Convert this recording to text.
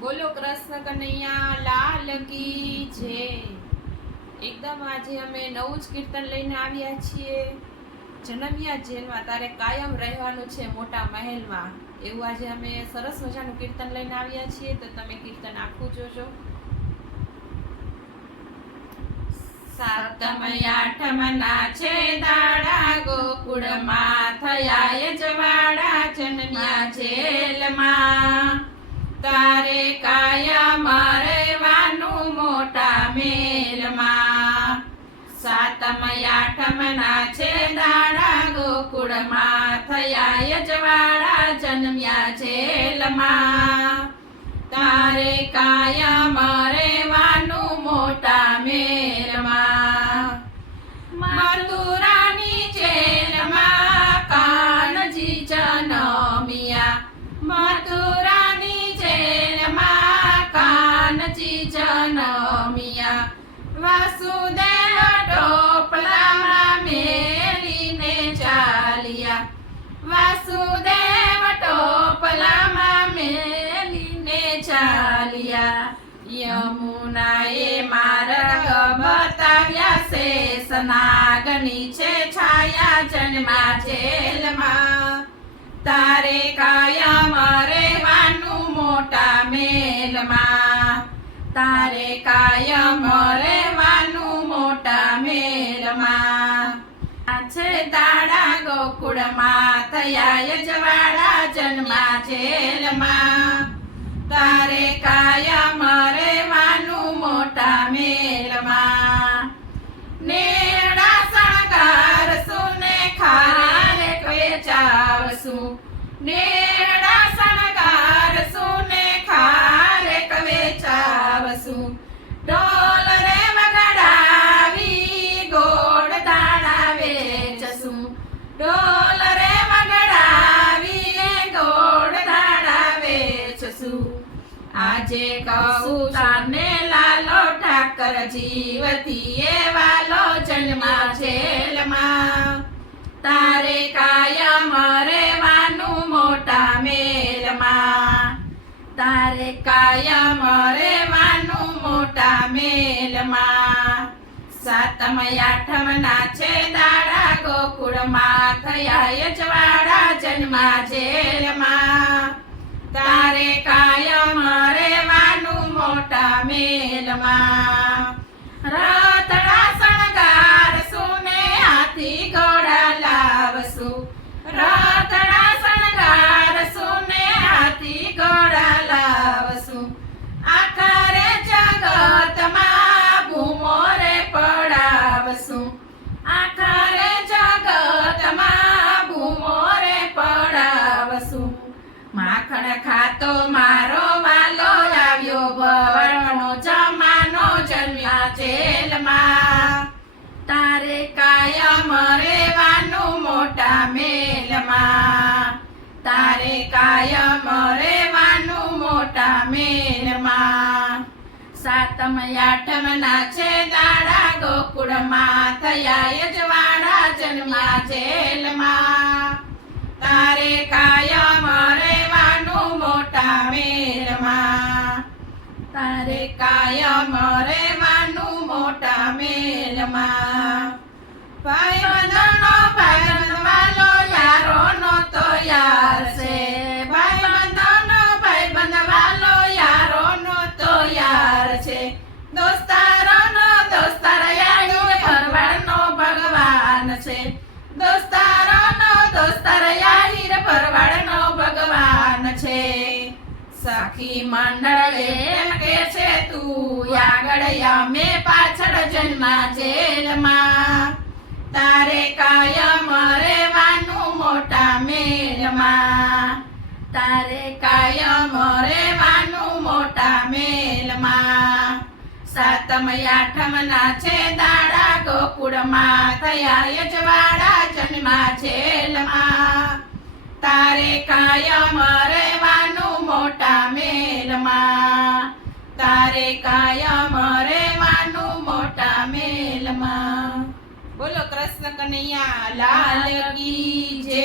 બોલો કૃષ્ણ કનૈયા લાલ કી જય. એકદમ આજે અમે નવું જ કીર્તન લઈને આવ્યા છીએ. જનમિયા જેલમાં તારે કાયમ રહેવાનું છે મોટા મહેલમાં. એવું આજે અમે સરસ મજાનું કીર્તન લઈને આવ્યા છીએ, તો તમે કીર્તન આખું જોજો. સાતમ આઠમ ના છે દાડા, ગોકુળમાં થયા જવાડા, જન્મ્યા જેલમાં. તારે કાયમ રહેવાનું મોટા મેલમાં? સાતમ આઠમ ના છે દાડા ગોકુળમાં. થયા યજવાળા જન્મ્યા જેલમાં. તારે કાયમ વાસુદેવ ટોપલામાં મેલીને ચાલ્યા. યમુનાએ માર્ગ બતાવ્યા શેષનાગની છે છાયા જન્મા જેલમાં. તારે કાયમ રહેવાનું મોટા મેલમાં. તારે કાયમ રહેવાનું મોટા મેરમાં. છે તારા ગોકુળમાં થયા યજવાળા જન્મા જેલમાં. તારે કાયમ રહેવાનું મોટા મેલમાં નેડા શણગાર સુને ખારે ચાવશું નેડા આજે કહું સામે લાલો ઠાકર જીવતી એ વાલો જન્મા જેલમાં. તારે કાયમ વાનું મોટા મેલમાં. તારે કાયમ વાનું મોટા મેલમાં. સાતમ આઠમ ના છે દાડા, ગોકુળમાં થયા યજવાડા જન્મા જેલમાં. તારે કાયમ રહેવાનું મોટા મેલમાં. રતડા શણગાર સુને હાથી ઘોડા લાવશું. રતડા સાતમ આઠમ ના છે દાડા ગોકુળમાં, થયા યજવાડા જન્મ્યા જેલમાં. તારે કાયમ રહેવાનું મોટા મેલમાં. તારે કાયમ રહેવાનું મોટા મેલમાં. ભાઈ ભરવાડનો ભગવાન છે. સખી મંડળ કે છે, તું આગળ અમે પાછળ જન્મા જેલમાં. તારે કાયમ રેવાનું મોટા મેલમાં. તારે કાયમ રેવાનું મોટા મેલમાં. સાતમ આઠમ ના છે, દાડા ગોકુળમાં. થયા યજવાડા જન્મા જેલમાં. તારે કાયમ રહેવાનું મોટા મેલમાં. તારે કાયમ રહેવાનું મોટા મેલમાં. બોલો કૃષ્ણ કનૈયા, લાલ કી જય.